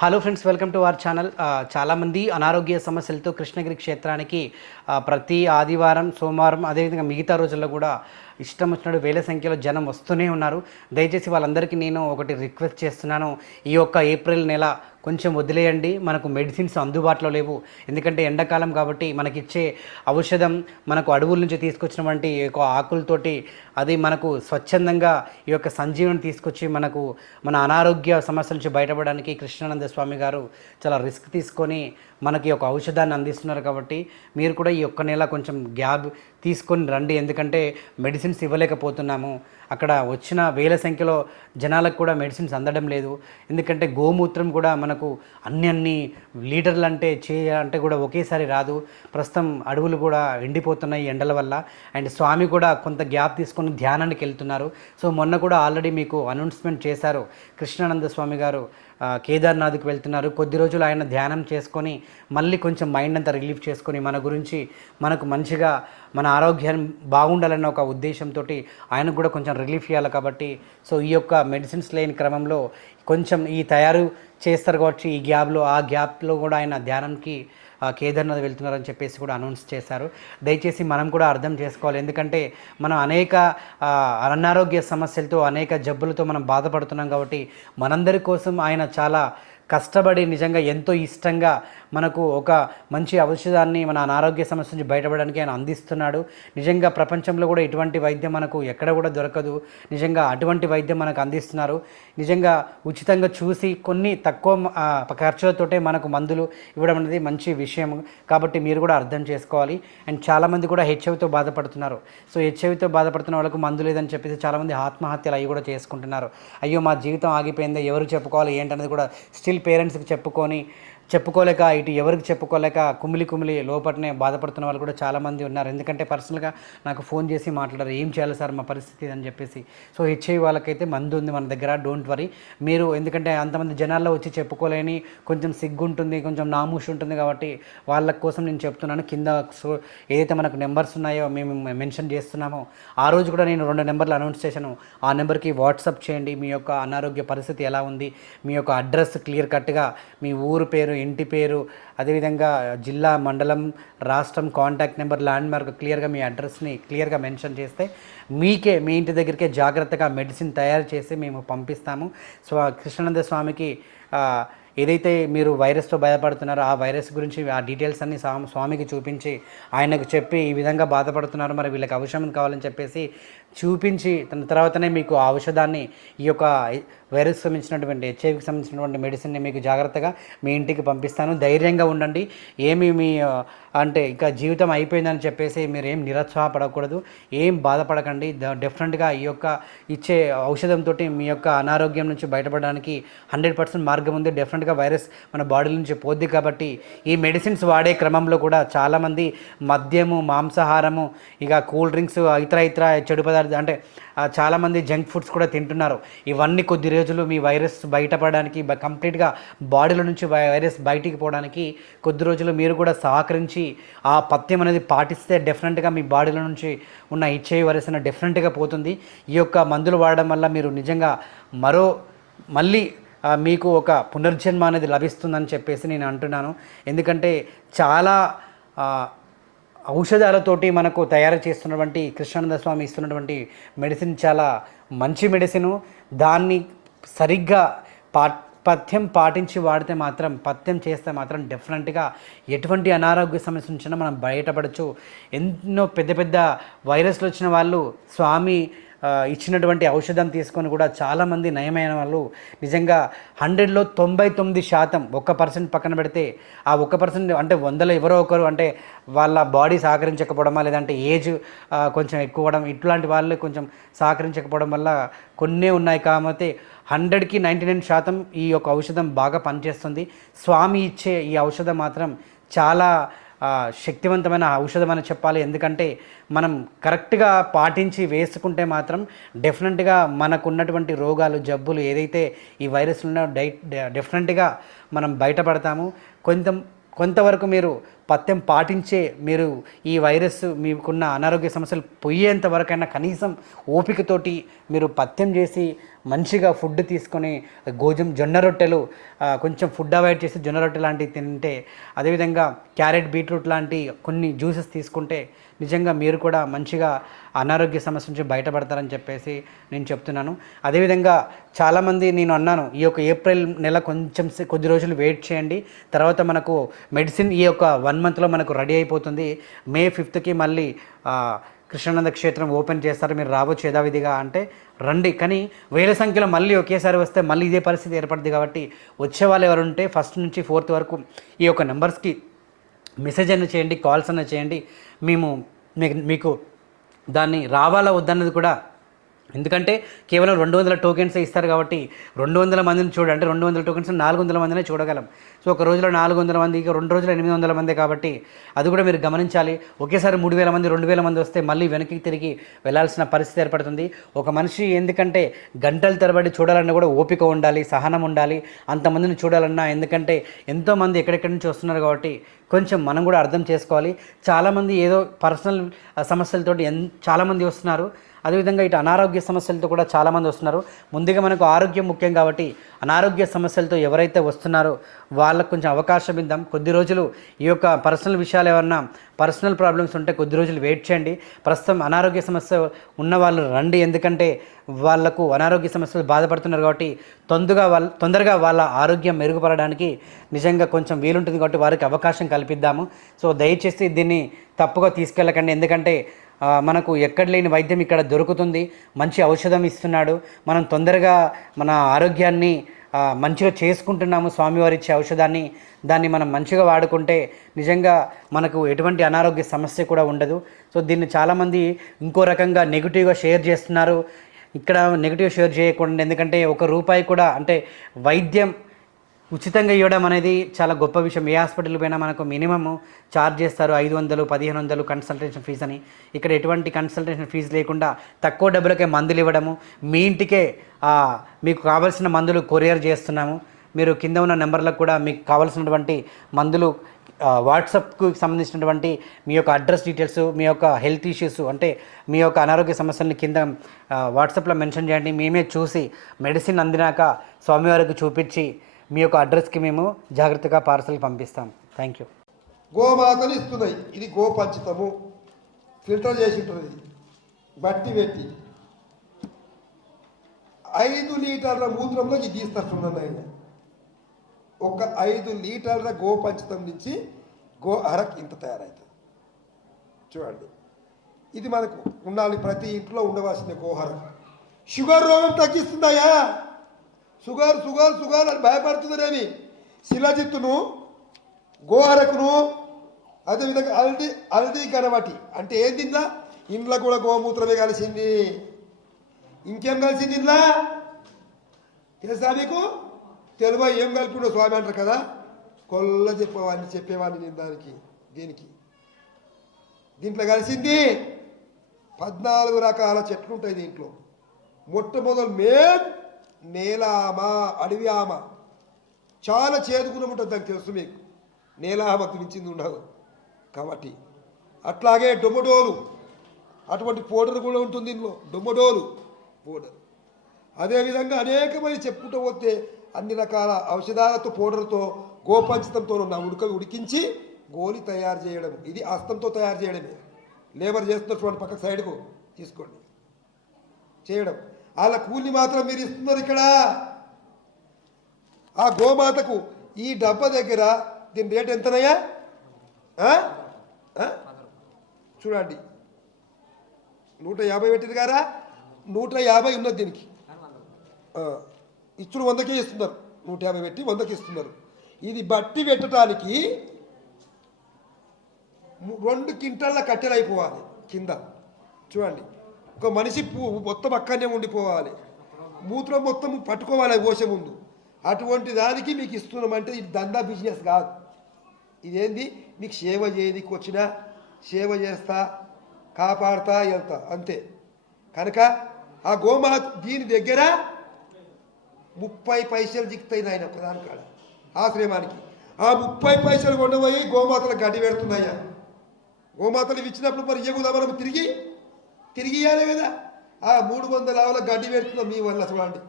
Hello friends welcome to our channel చాలామంది అనారోగ్య సమస్యలతో కృష్ణగిరి క్షేత్రానికి uh, ప్రతి ఆదివారం సోమవారం అదేవిధంగా మిగతా రోజుల్లో కూడా ఇష్టం వచ్చినట్టు వేల సంఖ్యలో జనం వస్తూనే ఉన్నారు. దయచేసి వాళ్ళందరికీ నేను ఒకటి రిక్వెస్ట్ చేస్తున్నాను. ఈ యొక్క ఏప్రిల్ నెల కొంచెం వదిలేయండి. మనకు మెడిసిన్స్ అందుబాటులో లేవు. ఎందుకంటే ఎండాకాలం కాబట్టి మనకిచ్చే ఔషధం మనకు అడవుల నుంచి తీసుకొచ్చినటువంటి ఈ యొక్క ఆకులతోటి అది మనకు స్వచ్ఛందంగా ఈ యొక్క సంజీవని తీసుకొచ్చి మనకు మన అనారోగ్య సమస్యల నుంచి బయటపడడానికి కృష్ణానంద స్వామి గారు చాలా రిస్క్ తీసుకొని మనకి ఒక ఔషధాన్ని అందిస్తున్నారు కాబట్టి మీరు కూడా ఈ ఒక్క నెల కొంచెం గ్యాప్ తీసుకొని రండి. ఎందుకంటే మెడిసిన్స్ ఇవ్వలేకపోతున్నాము. అక్కడ వచ్చిన వేల సంఖ్యలో జనాలకు కూడా మెడిసిన్స్ అందడం లేదు. ఎందుకంటే గోమూత్రం కూడా మనకు అన్ని అన్ని లీటర్లు అంటే చేయాలంటే కూడా ఒకేసారి రాదు. ప్రస్తుతం అడవులు కూడా ఎండిపోతున్నాయి ఎండల వల్ల. అండ్ స్వామి కూడా కొంత గ్యాప్ తీసుకొని ధ్యానానికి వెళ్తున్నారు. సో మొన్న కూడా ఆల్రెడీ మీకు అనౌన్స్మెంట్ చేశారు కృష్ణానంద స్వామి గారు. కేదార్నాథ్కి వెళ్తున్నారు. కొద్ది రోజులు ఆయన ధ్యానం చేసుకొని మళ్ళీ కొంచెం మైండ్ అంతా రిలీఫ్ చేసుకొని మన గురించి మనకు మంచిగా మన ఆరోగ్యం బాగుండాలన్న ఒక ఉద్దేశంతో ఆయనకు కూడా కొంచెం రిలీఫ్ ఇవ్వాలి కాబట్టి సో ఈ యొక్క మెడిసిన్స్ లేని క్రమంలో కొంచెం ఈ తయారు చేస్తారు కాబట్టి ఈ గ్యాప్లో ఆ గ్యాప్లో కూడా ఆయన ధ్యానంకి కేదార్నాథ్ వెళ్తున్నారని చెప్పేసి కూడా అనౌన్స్ చేశారు. దయచేసి మనం కూడా అర్థం చేసుకోవాలి. ఎందుకంటే మనం అనేక అనారోగ్య సమస్యలతో అనేక జబ్బులతో మనం బాధపడుతున్నాం కాబట్టి మనందరి కోసం ఆయన చాలా కష్టపడి నిజంగా ఎంతో ఇష్టంగా మనకు ఒక మంచి ఔషధాన్ని మన అనారోగ్య సమస్య నుంచి బయటపడడానికి ఆయన అందిస్తున్నాడు. నిజంగా ప్రపంచంలో కూడా ఇటువంటి వైద్యం మనకు ఎక్కడ కూడా దొరకదు. నిజంగా అటువంటి వైద్యం మనకు అందిస్తున్నారు. నిజంగా ఉచితంగా చూసి కొన్ని తక్కువ ఖర్చులతోటే మనకు మందులు ఇవ్వడం అనేది మంచి విషయం. కాబట్టి మీరు కూడా అర్థం చేసుకోవాలి. అండ్ చాలామంది కూడా హెచ్ఐవితో బాధపడుతున్నారు. సో హెచ్ఐవితో బాధపడుతున్న వాళ్ళకు మందు లేదని చెప్పేసి చాలామంది ఆత్మహత్యలు అవి కూడా చేసుకుంటున్నారు. అయ్యో మా జీవితం ఆగిపోయిందో ఎవరు చెప్పుకోవాలి ఏంటనేది కూడా స్టిల్ పేరెంట్స్కి చెప్పుకొని చెప్పుకోలేక ఇటు ఎవరికి చెప్పుకోలేక కుమిలి కుమిలి లోపటనే బాధపడుతున్న వాళ్ళు కూడా చాలామంది ఉన్నారు. ఎందుకంటే పర్సనల్గా నాకు ఫోన్ చేసి మాట్లాడారు ఏం చేయాలి సార్ మా పరిస్థితి? అని చెప్పేసి. సో హెచ్ఐవి వాళ్ళకైతే మందు ఉంది మన దగ్గర డోంట్ వరీ. మీరు ఎందుకంటే అంతమంది జనాల్లో వచ్చి చెప్పుకోలేని కొంచెం సిగ్గు ఉంటుంది కొంచెం నామూష్ ఉంటుంది కాబట్టి వాళ్ళ కోసం నేను చెప్తున్నాను. కింద సో ఏదైతే మనకు నెంబర్స్ ఉన్నాయో మేము మెన్షన్ చేస్తున్నామో ఆ రోజు కూడా నేను రెండు నెంబర్లు అనౌన్స్ చేశాను. ఆ నెంబర్కి వాట్సాప్ చేయండి. మీ యొక్క అనారోగ్య పరిస్థితి ఎలా ఉంది? మీ యొక్క అడ్రస్ క్లియర్ కట్గా మీ ఊరు పేరు ఇంటి పేరు అదేవిధంగా జిల్లా మండలం రాష్ట్రం కాంటాక్ట్ నెంబర్ ల్యాండ్ మార్క్ క్లియర్గా మీ అడ్రస్ని క్లియర్గా మెన్షన్ చేస్తే మీకే మీ ఇంటి దగ్గరికే జాగ్రత్తగా మెడిసిన్ తయారు చేసి మేము పంపిస్తాము. సో కృష్ణానంద స్వామికి ఏదైతే మీరు వైరస్తో భయపడుతున్నారో ఆ వైరస్ గురించి ఆ డీటెయిల్స్ అన్ని స్వామి స్వామికి చూపించి ఆయనకు చెప్పి ఈ విధంగా బాధపడుతున్నారు మరి వీళ్ళకి అవసరం కావాలని చెప్పేసి చూపించి తన తర్వాతనే మీకు ఆ ఔషధాన్ని ఈ యొక్క వైరస్ సంబంధించినటువంటి హెచ్ఐవికి సంబంధించినటువంటి మెడిసిన్ని మీకు జాగ్రత్తగా మీ ఇంటికి పంపిస్తాను. ధైర్యంగా ఉండండి. ఏమి మీ అంటే ఇంకా జీవితం అయిపోయిందని చెప్పేసి మీరు ఏం నిరుత్సాహపడకూడదు. ఏం బాధపడకండి. డిఫరెంట్గా డెఫినెట్గా ఈ యొక్క ఇచ్చే ఔషధంతో మీ యొక్క అనారోగ్యం నుంచి బయటపడడానికి హండ్రెడ్ పర్సెంట్ మార్గం ఉంది. డెఫినెట్గా వైరస్ మన బాడీ నుంచి పోద్ది కాబట్టి ఈ మెడిసిన్స్ వాడే క్రమంలో కూడా చాలామంది మద్యము మాంసాహారము ఇక కూల్ డ్రింక్స్ ఇతర ఇతర చెడు పదార్థాలు అంటే చాలామంది జంక్ ఫుడ్స్ కూడా తింటున్నారు. ఇవన్నీ కొద్ది రోజులు మీ వైరస్ బయటపడడానికి కంప్లీట్గా బాడీలో నుంచి వైరస్ బయటికి పోవడానికి కొద్ది రోజులు మీరు కూడా సహకరించి ఆ పథ్యం అనేది పాటిస్తే డెఫినెట్గా మీ బాడీలో నుంచి ఉన్న హెచ్ఐవి వైరస్ అనేది డెఫినెట్గా పోతుంది. ఈ యొక్క మందులు వాడడం వల్ల మీరు నిజంగా మరో మళ్ళీ మీకు ఒక పునర్జన్మ అనేది లభిస్తుందని చెప్పేసి నేను అంటున్నాను. ఎందుకంటే చాలా ఔషధాలతోటి మనకు తయారు చేస్తున్నటువంటి కృష్ణానంద స్వామి ఇస్తున్నటువంటి మెడిసిన్ చాలా మంచి మెడిసిన్. దాన్ని సరిగ్గా పా పథ్యం పాటించి వాడితే మాత్రం పథ్యం చేస్తే మాత్రం డెఫినెట్గా ఎటువంటి అనారోగ్య సమస్య నుంచినా మనం బయటపడచ్చు. ఎన్నో పెద్ద పెద్ద వైరస్లు వచ్చిన వాళ్ళు స్వామి ఇచ్చినటువంటి ఔషధం తీసుకొని కూడా చాలామంది నయమైన వాళ్ళు నిజంగా హండ్రెడ్లో తొంభై తొమ్మిది శాతం ఒక్క పర్సెంట్ పక్కన పెడితే ఆ ఒక్క పర్సెంట్ అంటే వందలో ఎవరో ఒకరు అంటే వాళ్ళ బాడీ సహకరించకపోవడమా లేదంటే ఏజ్ కొంచెం ఎక్కువ అవడం ఇట్లాంటి వాళ్ళు కొంచెం సహకరించకపోవడం వల్ల కొన్నే ఉన్నాయి కాబట్టి హండ్రెడ్కి నైంటీ నైన్ శాతం ఈ యొక్క ఔషధం బాగా పనిచేస్తుంది. స్వామి ఇచ్చే ఈ ఔషధం మాత్రం చాలా శక్తివంతమైన ఔషధం అని చెప్పాలి. ఎందుకంటే మనం కరెక్ట్గా పాటించి వేసుకుంటే మాత్రం డెఫినెట్గా మనకున్నటువంటి రోగాలు జబ్బులు ఏదైతే ఈ వైరస్లు ఉన్నాయో డై డెఫినెట్గా మనం బయటపడతాము. కొంత కొంతవరకు మీరు పథ్యం పాటించే మీరు ఈ వైరస్ మీకున్న అనారోగ్య సమస్యలు పోయేంత వరకైనా కనీసం ఓపికతోటి మీరు పథ్యం చేసి మంచిగా ఫుడ్ తీసుకొని గోజం జొన్న రొట్టెలు కొంచెం ఫుడ్ అవాయిడ్ చేసి జొన్న రొట్టె లాంటివి తింటే అదేవిధంగా క్యారెట్ బీట్రూట్ లాంటి కొన్ని జ్యూసెస్ తీసుకుంటే నిజంగా మీరు కూడా మంచిగా అనారోగ్య సమస్య నుంచి బయటపడతారని చెప్పేసి నేను చెప్తున్నాను. అదేవిధంగా చాలామంది నేను అన్నాను ఈ యొక్క ఏప్రిల్ నెల కొంచెం కొద్ది రోజులు వెయిట్ చేయండి. తర్వాత మనకు మెడిసిన్ ఈ యొక్క వన్ మంత్లో మనకు రెడీ అయిపోతుంది. మే ఫిఫ్త్కి మళ్ళీ కృష్ణానంద క్షేత్రం ఓపెన్ చేస్తారు. మీరు రావచ్చు యథావిధిగా అంటే రండి. కానీ వేల సంఖ్యలో మళ్ళీ ఒకేసారి వస్తే మళ్ళీ ఇదే పరిస్థితి ఏర్పడుతుంది కాబట్టి వచ్చే వాళ్ళు ఎవరుంటే ఫస్ట్ నుంచి ఫోర్త్ వరకు ఈ యొక్క నెంబర్స్కి మెసేజ్ అయినా చేయండి కాల్స్ అయినా చేయండి. మేము మీకు మీకు దాన్ని రావాలా వద్దన్నది కూడా ఎందుకంటే కేవలం రెండు వందల టోకెన్స్ ఇస్తారు కాబట్టి రెండు వందల మందిని చూడండి. అంటే రెండు వందల టోకెన్స్ నాలుగు వందల మందినే చూడగలం. సో ఒక రోజులో నాలుగు వందల మంది రెండు రోజులు ఎనిమిది వందల మంది కాబట్టి అది కూడా మీరు గమనించాలి. ఒకేసారి మూడు వేల మంది రెండు వేల మంది వస్తే మళ్ళీ వెనక్కి తిరిగి వెళ్ళాల్సిన పరిస్థితి ఏర్పడుతుంది. ఒక మనిషి ఎందుకంటే గంటల తరబడి చూడాలన్నా కూడా ఓపిక ఉండాలి సహనం ఉండాలి అంతమందిని చూడాలన్నా ఎందుకంటే ఎంతోమంది ఎక్కడెక్కడి నుంచి వస్తున్నారు కాబట్టి కొంచెం మనం కూడా అర్థం చేసుకోవాలి. చాలామంది ఏదో పర్సనల్ సమస్యలతోటి ఎన్ చాలామంది వస్తున్నారు. అదేవిధంగా ఇటు అనారోగ్య సమస్యలతో కూడా చాలామంది వస్తున్నారు. ముందుగా మనకు ఆరోగ్యం ముఖ్యం కాబట్టి అనారోగ్య సమస్యలతో ఎవరైతే వస్తున్నారో వాళ్ళకు కొంచెం అవకాశం ఇద్దాం. కొద్ది రోజులు ఈ యొక్క పర్సనల్ విషయాలు ఏమన్నా పర్సనల్ ప్రాబ్లమ్స్ ఉంటే కొద్ది రోజులు వెయిట్ చేయండి. ప్రస్తుతం అనారోగ్య సమస్య ఉన్న వాళ్ళు రండి. ఎందుకంటే వాళ్ళకు అనారోగ్య సమస్యలు బాధపడుతున్నారు కాబట్టి తొందరగా వాళ్ళ తొందరగా వాళ్ళ ఆరోగ్యం మెరుగుపడడానికి నిజంగా కొంచెం వీలుంటుంది కాబట్టి వారికి అవకాశం కల్పిద్దాము. సో దయచేసి దీన్ని తప్పుగా తీసుకెళ్ళకండి. ఎందుకంటే మనకు ఎక్కడ లేని వైద్యం ఇక్కడ దొరుకుతుంది. మంచి ఔషధం ఇస్తున్నాడు. మనం తొందరగా మన ఆరోగ్యాన్ని మంచిగా చేసుకుంటున్నాము స్వామివారి ఇచ్చే ఔషధాన్ని. దాన్ని మనం మంచిగా వాడుకుంటే నిజంగా మనకు ఎటువంటి అనారోగ్య సమస్య కూడా ఉండదు. సో దీన్ని చాలామంది ఇంకో రకంగా నెగిటివ్గా షేర్ చేస్తున్నారు. ఇక్కడ నెగిటివ్ షేర్ చేయకుండా ఎందుకంటే ఒక రూపాయి కూడా అంటే వైద్యం ఉచితంగా ఇవ్వడం అనేది చాలా గొప్ప విషయం. ఏ హాస్పిటల్ పోయినా మనకు మినిమమ్ ఛార్జ్ చేస్తారు ఐదు వందలు పదిహేను వందలు కన్సల్టేషన్ ఫీజు అని. ఇక్కడ ఎటువంటి కన్సల్టేషన్ ఫీజు లేకుండా తక్కువ డబ్బులకే మందులు ఇవ్వడము మీ ఇంటికే మీకు కావాల్సిన మందులు కొరియర్ చేస్తున్నాము. మీరు కింద ఉన్న నెంబర్లకు కూడా మీకు కావాల్సినటువంటి మందులు వాట్సాప్కు సంబంధించినటువంటి మీ యొక్క అడ్రస్ డీటెయిల్స్ మీ యొక్క హెల్త్ ఇష్యూస్ అంటే మీ యొక్క అనారోగ్య సమస్యలను కింద వాట్సాప్లో మెన్షన్ చేయండి. మేమే చూసి మెడిసిన్ అందినాక స్వామివారికి చూపించి మీ యొక్క అడ్రస్కి మేము జాగ్రత్తగా పార్సల్ పంపిస్తాం. థ్యాంక్ యూ గోమాతలు ఇస్తున్నాయి ఇది గోపంచితము. ఫిల్టర్ చేసి ఉంటుంది బట్టి పెట్టి. ఐదు లీటర్ల మూత్రంలో ఇది తీస్తున్నది ఆయన. ఒక ఐదు లీటర్ల గోపంచితం నుంచి గో అరక్ ఇంత తయారవుతుంది చూడండి. ఇది మనకు ఉండాలి. ప్రతి ఇంట్లో ఉండవలసిన గోహరం. షుగర్ రోగం తగ్గిస్తుందయ్యా. షుగర్ షుగర్ షుగర్ అని భయపడుతుందనేమి. శిలజిత్తును గోహరకును అదేవిధంగా హల్దీ హల్దీ గణవటి అంటే ఏం తిందా? ఇంట్లో కూడా గోమూత్రమే కలిసింది. ఇంకేం కలిసింది ఇంట్లో తెలుసా మీకు తెలుగు ఏం కలిపిండో స్వామి అంటారు కదా? కొల్ల చెప్పేవాడిని చెప్పేవాడిని నేను దానికి దీనికి. దీంట్లో కలిసింది పద్నాలుగు రకాల చెట్లు ఉంటాయి దీంట్లో. మొట్టమొదలు మేన్ నేలామ అడవి ఆమ చాలా చేదుకుని ఉంటుంది దానికి తెలుసు మీకు. నేలామకు మించింది ఉండదు. కాబట్టి అట్లాగే డొమ్మడోలు అటువంటి పౌడర్ కూడా ఉంటుంది దీనిలో డొమ్మడోలు పౌడర్. అదేవిధంగా అనేకమంది చెప్పుకుంటూ పోతే అన్ని రకాల ఔషధాలతో పౌడర్తో గోపంచితంతో ఉన్న ఉడకలు ఉడికించి గోలి తయారు చేయడం ఇది హస్తంతో తయారు చేయడమే. లేబర్ చేస్తున్నటువంటి పక్క సైడ్కు తీసుకోండి. చేయడం. వాళ్ళ కూలి మాత్రం మీరు ఇస్తున్నారు ఇక్కడ. ఆ గోమాతకు ఈ డబ్బా దగ్గర దీని రేట్ ఎంతనయ్యా? చూడండి. నూట యాభై పెట్టింది గారా నూట యాభై ఉన్నది దీనికి. ఇచ్చుడు వందకే ఇస్తున్నారు. నూట యాభై పెట్టి వందకి ఇస్తున్నారు. ఇది బట్టి పెట్టడానికి రెండు కింటాల కట్టెలు అయిపోవాలి కింద. చూడండి. ఒక మనిషి మొత్తం అక్కడనే ఉండిపోవాలి. మూత్రం మొత్తం పట్టుకోవాలి పోసే ముందు. అటువంటి దానికి మీకు ఇస్తున్నామంటే ఇది దందా బిజినెస్ కాదు. ఇదేంది? మీకు సేవ చేయడానికి వచ్చినా సేవ చేస్తా కాపాడుతా వెళ్తా అంతే. కనుక ఆ గోమా దీని దగ్గర ముప్పై పైసలు దిక్కుతాయి నాయన ఒకదాని కాడ ఆశ్రమానికి. ఆ ముప్పై పైసలు కొండపోయి గోమాతలకు గడ్డి పెడుతున్నాయా? గోమాతలు ఇచ్చినప్పుడు మరి ఏ మనం తిరిగి తిరిగి ఇవ్వాలి కదా. ఆ మూడు వందల ఆవుల గడ్డి పెడుతున్నాం మీ వల్ల చూడండి.